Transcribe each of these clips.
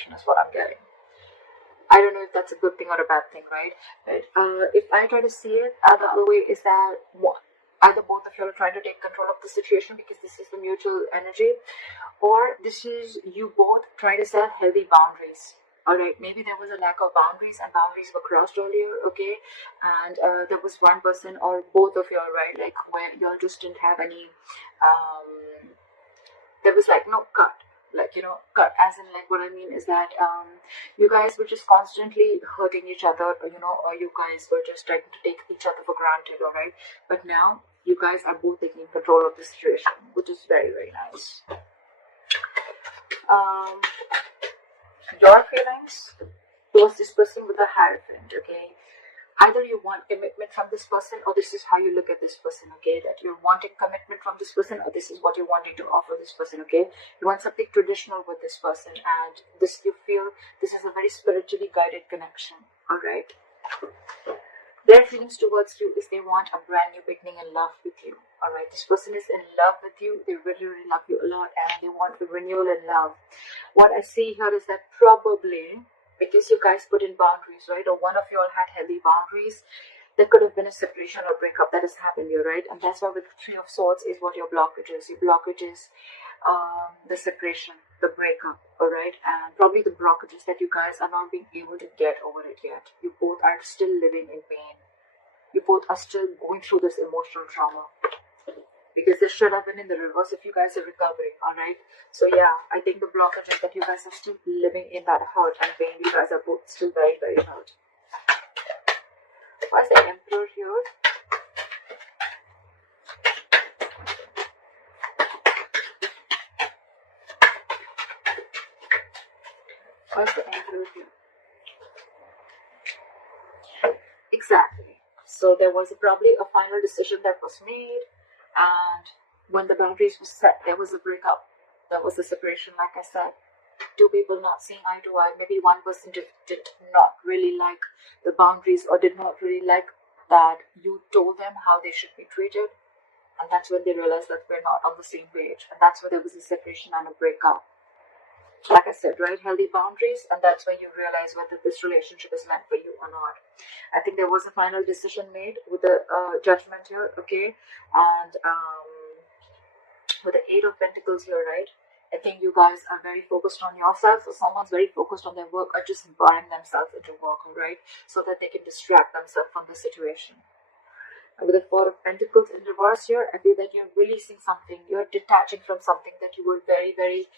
situation is what I'm getting. I don't know if that's a good thing or a bad thing, right? But if I try to see it, the other way is that either both of you are trying to take control of the situation because this is the mutual energy, or this is you both trying to set healthy boundaries. Alright, maybe there was a lack of boundaries and boundaries were crossed earlier, okay? And there was one person or both of you, right, like where y'all just didn't have any, there was like no cut. Like, you know, cut as in, like, what I mean is that you guys were just constantly hurting each other, or, you know, or you guys were just trying to take each other for granted, all right? But now you guys are both taking control of the situation, which is very, very nice. Your feelings towards this person with the Hierophant, okay? Either you want commitment from this person, or this is how you look at this person, okay? That you're wanting commitment from this person, or this is what you're wanting to offer this person, okay? You want something traditional with this person, and this, you feel this is a very spiritually guided connection, all right? Their feelings towards you is they want a brand new beginning in love with you, all right? This person is in love with you. They really, really love you a lot, and they want a renewal in love. What I see here is that probably, because you guys put in boundaries, right, or one of you all had healthy boundaries, there could have been a separation or breakup that has happened here, right? And that's why with Three of Swords is what your blockage is. Your blockage is the separation, the breakup, all right? And probably the blockages that you guys are not being able to get over it yet. You both are still living in pain. You both are still going through this emotional trauma. Because this should have been in the reverse if you guys are recovering, alright? So yeah, I think the blockage is that you guys are still living in that hurt and pain. You guys are both still very, very hurt. Why is the Emperor here? Why is the Emperor here? Exactly. So there was probably a final decision that was made. And when the boundaries were set, there was a breakup. There was a separation, like I said. Two people not seeing eye to eye. Maybe one person did not really like the boundaries, or did not really like that you told them how they should be treated. And that's when they realized that we're not on the same page. And that's when there was a separation and a breakup. Like I said, right, healthy boundaries, and that's when you realize whether this relationship is meant for you or not. I think there was a final decision made with the judgment here, okay, and with the Eight of Pentacles here, right, I think you guys are very focused on yourselves, or someone's very focused on their work, or just burning themselves into work, all right, so that they can distract themselves from the situation. And with the Four of Pentacles in reverse here, I feel that you're releasing something, you're detaching from something that you were very, very,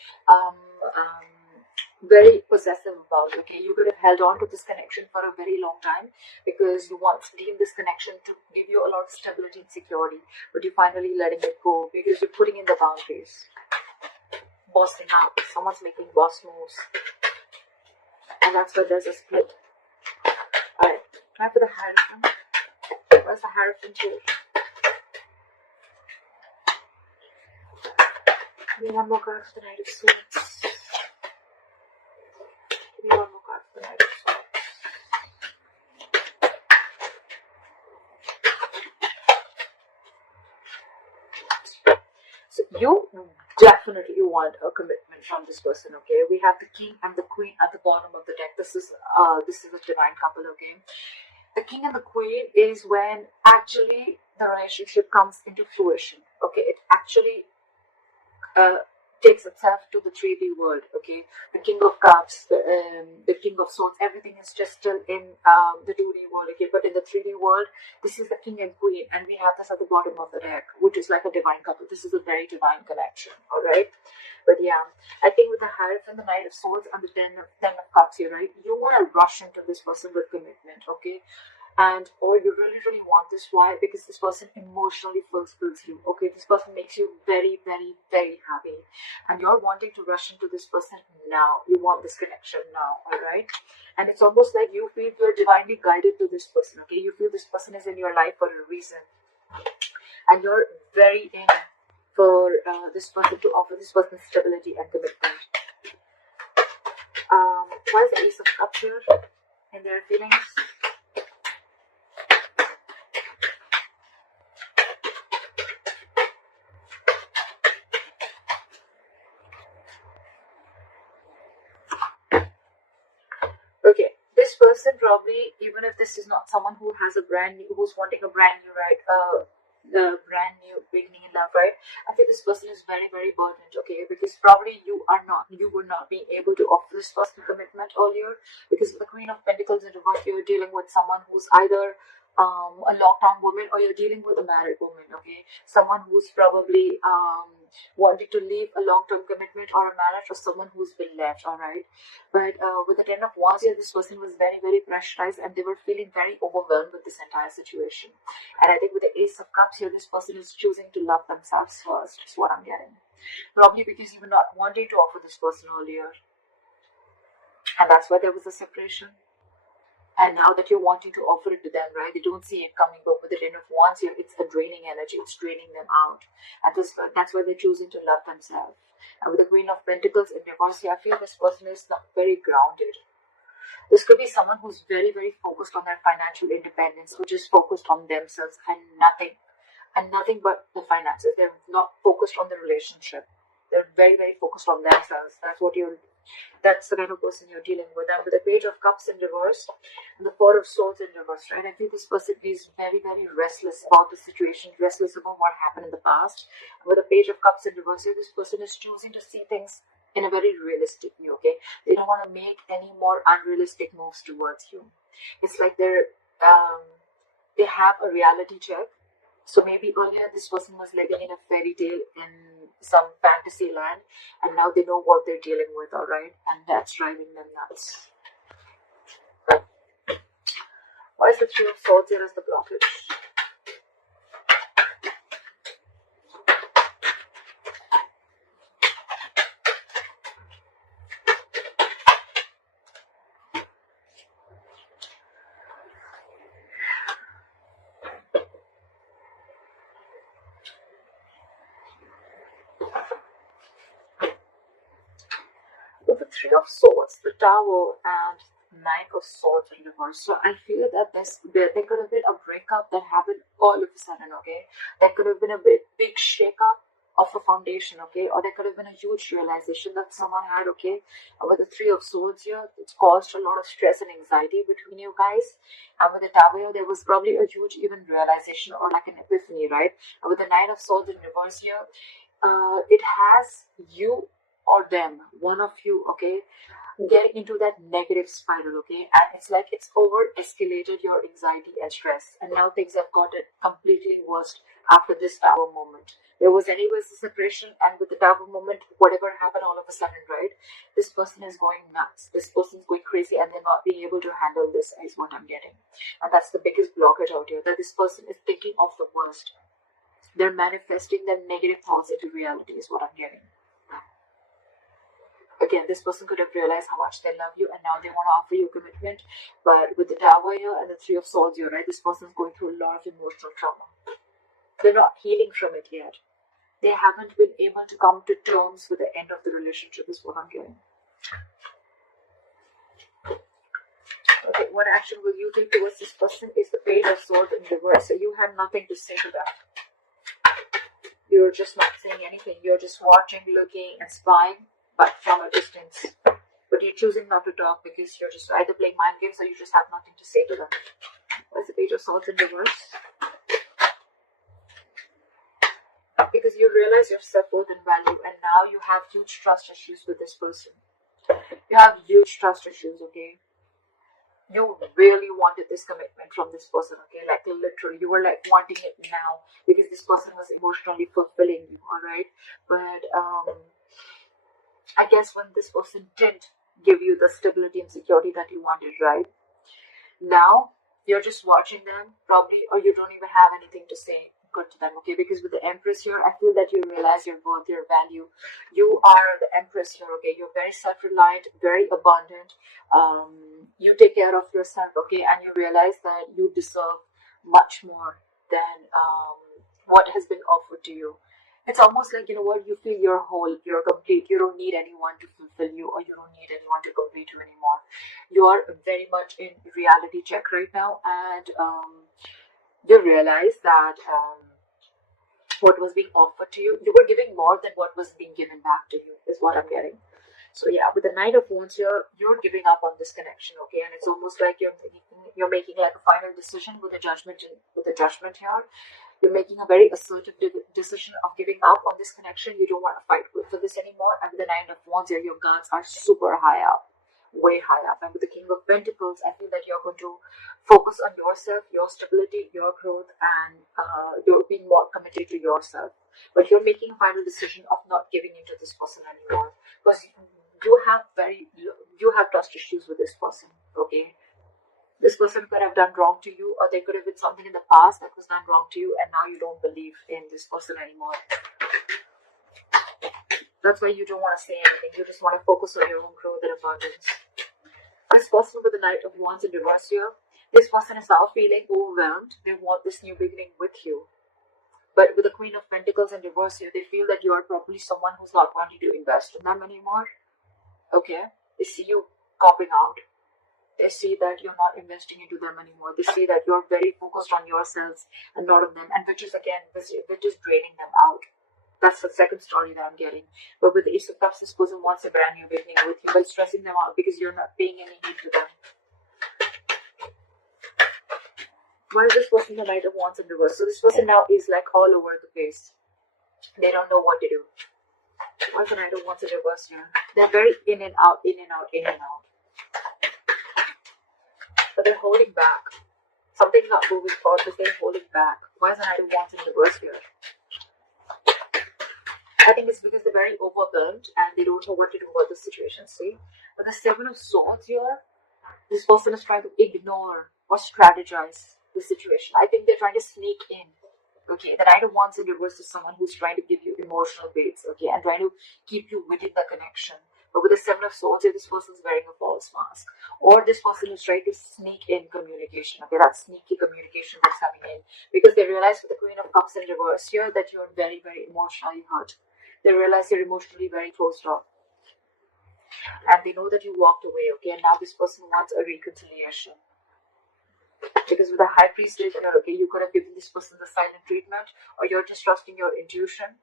very possessive about, okay? You could have held on to this connection for a very long time because you once deemed this connection to give you a lot of stability and security, but you're finally letting it go because you're putting in the boundaries. Bossing up, someone's making boss moves, and that's why there's a split. Alright, time for the Hierophant. Where's the Hierophant here? Give me one more card for the Knight of Swords. Give me one more card for the Knight of Swords. So you definitely want a commitment from this person, okay? We have the King and the Queen at the bottom of the deck. This is a divine couple, okay? The King and the Queen is when actually the relationship comes into fruition, okay? It actually takes itself to the 3D world, okay? The King of Cups, the King of Swords, everything is just still in the 2D world, okay? But in the 3D world, this is the King and Queen, and we have this at the bottom of the deck, which is like a divine couple. This is a very divine connection, all right? But yeah, I think with the Hierophant, the Knight of Swords, and the Ten of Cups here, right? You want to rush into this person with commitment, okay? And or you really, really want this. Why? Because this person emotionally fulfills you, okay? This person makes you very, very, very happy, and you're wanting to rush into this person now. You want this connection now, all right? And it's almost like you feel you're divinely guided to this person, okay? You feel this person is in your life for a reason, and you're very in for this person to offer this person stability and commitment. Why is the Ace of Cups here in their feelings? person probably, even if this is not someone who has a brand new, who's wanting a brand new, right, the brand new beginning in love, right? I feel this person is very, very burdened, okay? Because probably you were not being able to offer this person commitment earlier, because with the Queen of Pentacles in reverse, you're dealing with someone who's either a lockdown woman, or you're dealing with a married woman, okay? Someone who's probably wanting to leave a long-term commitment or a marriage, or someone who's been left, all right? But with the Ten of Wands here, this person was very, very pressurized, and they were feeling very overwhelmed with this entire situation. And I think with the Ace of Cups here, this person is choosing to love themselves first, is what I'm getting. Probably because you were not wanting to offer this person earlier, and that's why there was a separation. And now that you're wanting to offer it to them, right, they don't see it coming. But with the Ten of Wands here, it's a draining energy, it's draining them out, and that's why they're choosing to love themselves. And with the Queen of Pentacles in reverse here, I feel this person is not very grounded. This could be someone who's very, very focused on their financial independence, who just focused on themselves and nothing but the finances. They're not focused on the relationship. They're very, very focused on themselves. That's the kind of person you're dealing with. And with the Page of Cups in reverse and the Four of Swords in reverse, right? I feel this person is very, very restless about the situation, restless about what happened in the past. And with the Page of Cups in reverse, this person is choosing to see things in a very realistic view, okay? They don't want to make any more unrealistic moves towards you. It's like they have a reality check. So maybe earlier this person was living in a fairy tale in some fantasy land, and now they know what they're dealing with, all right? And that's driving them nuts. Why is the Three of Swords here as the blockage? Three of Swords, the Tower, and Knight of Swords in reverse. So I feel that there could have been a breakup that happened all of a sudden, okay? There could have been a big shake-up of a foundation, okay? Or there could have been a huge realization that someone had, okay? With the Three of Swords here, it's caused a lot of stress and anxiety between you guys. And with the Tower here, there was probably a huge even realization or like an epiphany, right? And with the Knight of Swords in reverse here, it has you or them, one of you, okay, getting into that negative spiral, okay, and it's like it's over escalated your anxiety and stress, and now things have gotten completely worse after this Tower moment. There was anyways a separation, and with the Tower moment, whatever happened all of a sudden, right, this person is going nuts, this person is going crazy, and they're not being able to handle this, is what I'm getting. And that's the biggest blockage out here, that this person is thinking of the worst. They're manifesting their negative thoughts into reality, is what I'm getting. Again, this person could have realized how much they love you, and now they want to offer you commitment. But with the Tower here and the Three of Swords here, right, this person is going through a lot of emotional trauma. They're not healing from it yet. They haven't been able to come to terms with the end of the relationship, is what I'm getting. Okay, what action will you take towards this person is the Page of Swords in reverse. So you have nothing to say to them. You're just not saying anything. You're just watching, looking, and spying, but from a distance. But you're choosing not to talk because you're just either playing mind games or you just have nothing to say to them. What's the Page of Swords in reverse? Because you realize your self-worth and value, and now you have huge trust issues with this person. You have huge trust issues, okay? You really wanted this commitment from this person, okay? Like literally, you were like wanting it now because this person was emotionally fulfilling you, alright? But I guess when this person didn't give you the stability and security that you wanted, right? Now, you're just watching them, probably, or you don't even have anything to say good to them, okay? Because with the Empress here, I feel that you realize your worth, your value. You are the Empress here, okay? You're very self-reliant, very abundant. You take care of yourself, okay? And you realize that you deserve much more than what has been offered to you. It's almost like, you know what, you feel you're whole, you're complete, you don't need anyone to fulfill you, or you don't need anyone to complete you anymore. You are very much in reality check right now, and you realize that what was being offered to you, you were giving more than what was being given back to you, is what I'm getting. So yeah, with the Knight of Wands here, you're giving up on this connection, okay? And it's almost like you're making like a final decision with a judgment here. You're making a very assertive decision of giving up on this connection. You don't want to fight for this anymore. And with the Nine of Wands here, your guards are super high up, way high up. And with the King of Pentacles, I feel that you're going to focus on yourself, your stability, your growth, and you're being more committed to yourself. But you're making a final decision of not giving into this person anymore, because you have trust issues with this person, okay? This person could have done wrong to you, or there could have been something in the past that was done wrong to you, and now you don't believe in this person anymore. That's why you don't want to say anything. You just want to focus on your own growth and abundance. This person with the Knight of Wands in reverse here, this person is now feeling overwhelmed. They want this new beginning with you. But with the Queen of Pentacles in reverse here, they feel that you are probably someone who's not wanting to invest in them anymore. Okay? They see you copping out. They see that you're not investing into them anymore. They see that you're very focused on yourselves and not on them, and which is draining them out. That's the second story that I'm getting. But with the Ace of Cups, this person wants a brand new beginning with you, but stressing them out because you're not paying any heed to them. Why is this person the Knight of Wands in reverse? So this person now is like all over the place. They don't know what to do. Why is the Knight of Wands in reverse here? They're very in and out, in and out, in and out. But they're holding back. Something's not moving forward, but they're holding back. Why is the Knight of Wands in reverse here? I think it's because they're very overwhelmed and they don't know what to do about the situation. See? But the Seven of Swords here, this person is trying to ignore or strategize the situation. I think they're trying to sneak in. Okay, the Knight of Wands in reverse is someone who's trying to give you emotional baits, okay, and trying to keep you within the connection. But with the Seven of Swords here, this person is wearing a false mask. Or this person is trying to sneak in communication. Okay, that's sneaky communication that's coming in. Because they realize with the Queen of Cups in reverse here that you're very, very emotionally hurt. They realize you're emotionally very closed off. And they know that you walked away, okay, and now this person wants a reconciliation. Because with the High Priestess here, okay, you could have given this person the silent treatment, or you're just trusting your intuition.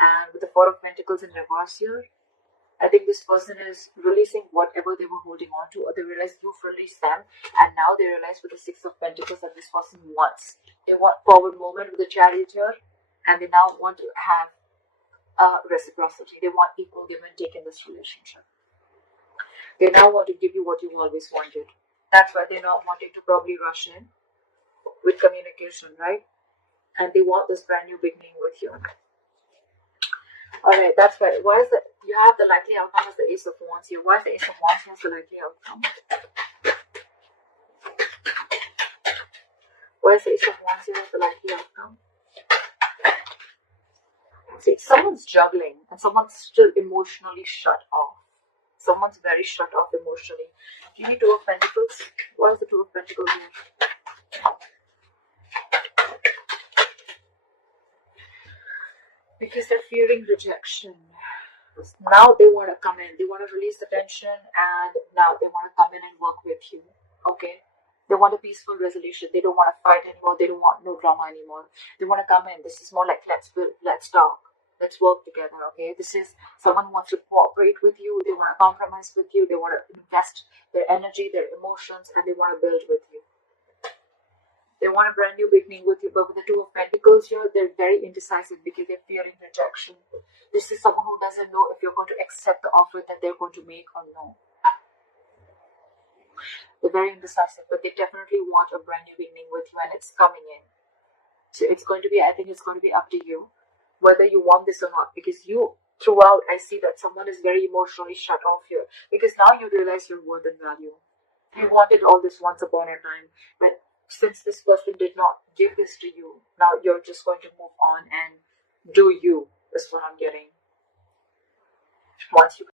And with the Four of Pentacles in reverse here, I think this person is releasing whatever they were holding on to, or they realize you've released them, and now they realize with the Six of Pentacles that this person wants. They want forward movement with the Chariot here, and they now want to have reciprocity. They want equal give and take in this relationship. They now want to give you what you've always wanted. That's why they're not wanting to probably rush in with communication, right? And they want this brand new beginning with you. Alright, that's right. Why is you have the likely outcome as the Ace of Wands here? Why is the Ace of Wands has the likely outcome? Why is the Ace of Wands here as the likely outcome? See, someone's juggling and someone's still emotionally shut off. Someone's very shut off emotionally. Give me Two of Pentacles. Why is the Two of Pentacles here? Because they're fearing rejection. Now they want to come in. They want to release the tension, and now they want to come in and work with you. Okay? They want a peaceful resolution. They don't want to fight anymore. They don't want no drama anymore. They want to come in. This is more like let's talk. Let's work together, okay? This is someone who wants to cooperate with you. They want to compromise with you. They want to invest their energy, their emotions, and they want to build with you. They want a brand new beginning with you. But with the Two of Pentacles here, they're very indecisive because they're fearing rejection. This is someone who doesn't know if you're going to accept the offer that they're going to make or no. They're very indecisive, but they definitely want a brand new beginning with you, and it's coming in. So it's going to be, I think it's going to be up to you whether you want this or not, because you throughout I see that someone is very emotionally shut off here, because now you realize your worth and value. You wanted all this once upon a time, but since this person did not give this to you, now you're just going to move on and do you, is what I'm getting. Once you